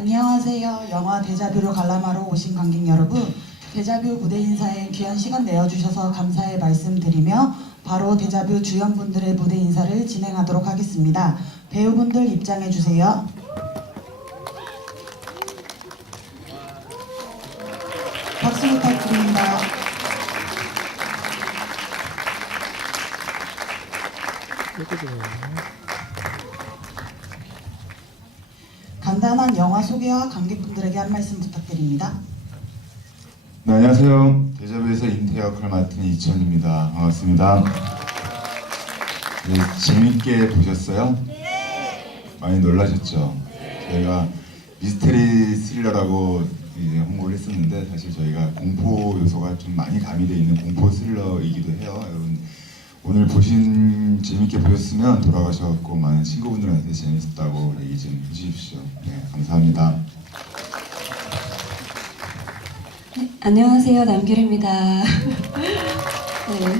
안녕하세요. 영화 데자뷰로 관람하러 오신 관객 여러분. 데자뷰 무대 인사에 귀한 시간 내어주셔서 감사의 말씀드리며 바로 데자뷰 주연분들의 무대 인사를 진행하도록 하겠습니다. 배우분들 입장해 주세요. 박수 부탁드립니다. 간단한 영화 소개와 관객분들에게 한 말씀 부탁드립니다. 네, 안녕하세요. 데자뷰에서 인태 역할을 맡은 이천입니다. 반갑습니다. 네, 재밌게 보셨어요? 네. 많이 놀라셨죠? 저희가 미스테리 스릴러라고 홍보를 했었는데 사실 저희가 공포 요소가 좀 많이 가미되어 있는 공포 스릴러이기도 해요. 여러분 오늘 보신 재밌게 보셨으면 돌아가셔서 많은 친구분들한테 재밌었다고 얘기 좀 해주십시오. 네, 감사합니다. 네, 안녕하세요. 남길입니다. 네,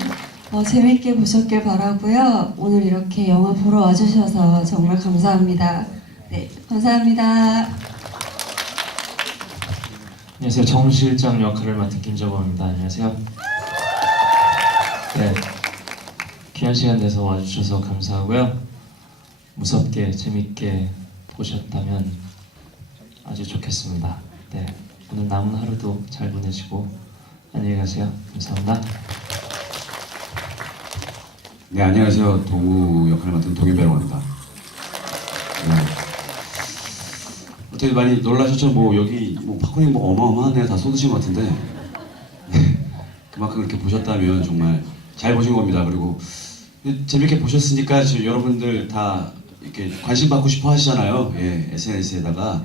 어, 재밌게 보셨길 바라고요. 오늘 이렇게 영화 보러 와주셔서 정말 감사합니다. 네, 감사합니다. 안녕하세요. 정 실장 역할을 맡은 김정호입니다. 안녕하세요. 네. 귀한 시간 내서 와주셔서 감사하고요. 무섭게 재밌게 보셨다면 아주 좋겠습니다. 네. 오늘 남은 하루도 잘 보내시고 안녕히 가세요. 감사합니다. 네 안녕하세요 동우 역할을 맡은 동현배라고 합니다. 네. 어떻게 많이 놀라셨죠? 뭐 여기 뭐 팝콘이 뭐 어마어마한 애다 쏟으신 것 같은데 네. 그만큼 그렇게 보셨다면 정말 잘 보신 겁니다. 그리고 재밌게 보셨으니까 지금 여러분들 다 이렇게 관심 받고 싶어 하시잖아요. 예 SNS에다가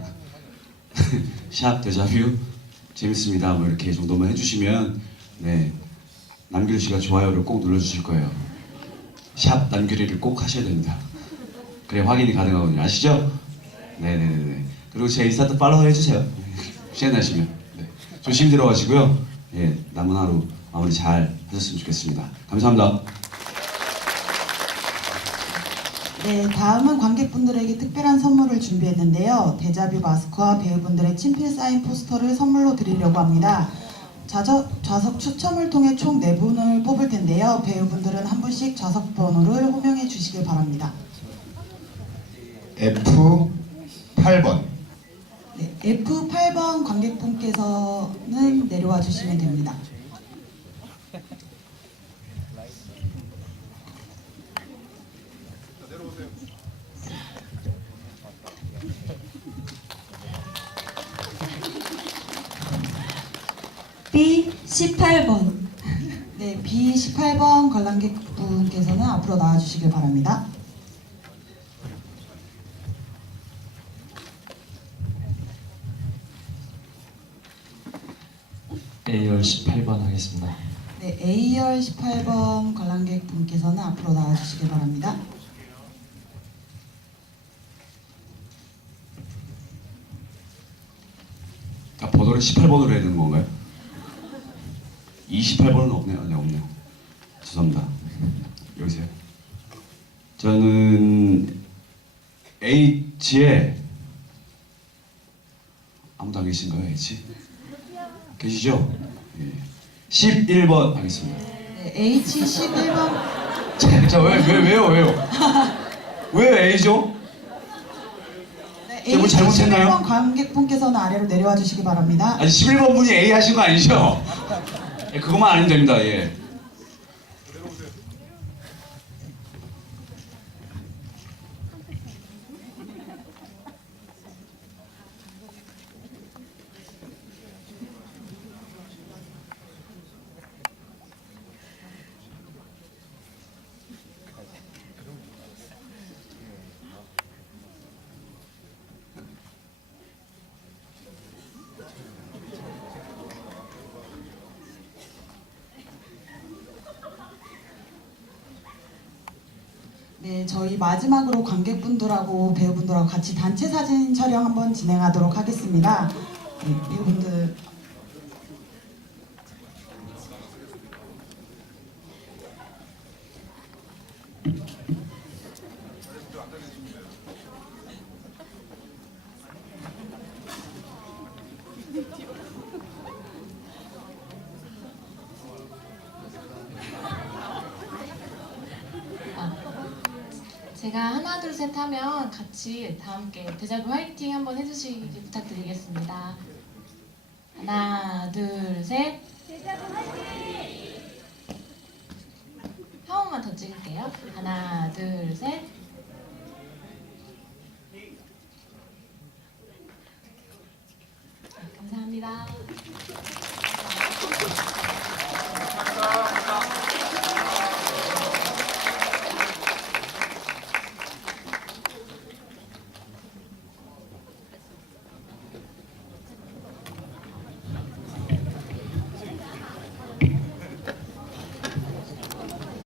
샵 데자뷰 재밌습니다. 뭐 이렇게 정도만 해주시면 네 남길 씨가 좋아요를 꼭 눌러주실 거예요. 샵 남규리를 꼭 하셔야 됩니다. 그래 확인이 가능하거든요. 아시죠? 네네네. 그리고 제 인스타도 팔로우 해주세요. 시간 나시면. 네. 조심히 들어가시고요. 예, 남은 하루 마무리 잘 하셨으면 좋겠습니다. 감사합니다. 네, 다음은 관객분들에게 특별한 선물을 준비했는데요. 데자뷰 마스크와 배우분들의 친필 사인 포스터를 선물로 드리려고 합니다. 좌석, 좌석 추첨을 통해 총 4분을 뽑을 텐데요. 배우분들은 한 분씩 좌석 번호를 호명해 주시길 바랍니다. F8번. 네, F8번 관객분께서는 내려와 주시면 됩니다. B 18번. 네, B18번 관람객분께서는 앞으로 나와 주시길 바랍니다. A열 18번 하겠습니다. 네, A열 18번 관람객분께서는 앞으로 나와 주시길 바랍니다. 아, 번호를 18번으로 해야 되는 건가요? 28번은 없네요. 네, 없네요. 죄송합니다. 여기세요. 저는 H에 아무도 안 계신가요, H? 계시죠? 예. 11번 하겠습니다. 네, H11번 자, 자, 왜, 왜, 왜요, 왜요? 왜 A죠? 네, 제가 뭐 잘못했나요? H11번 관객분께서는 아래로 내려와 주시기 바랍니다. 아니 11번 분이 A 하신 거 아니죠? 예, 그것만 아니면 됩니다. 예. 네, 저희 마지막으로 관객분들하고 배우분들하고 같이 단체 사진 촬영 한번 진행하도록 하겠습니다. 네, 배우분들 제가 하나 둘 셋 하면 같이 다 함께 대자뷰 화이팅 한번 해주시기 부탁드리겠습니다. 하나 둘 셋. 대자뷰 화이팅! 형만 더 찍을게요. 하나 둘 셋. 아, 감사합니다.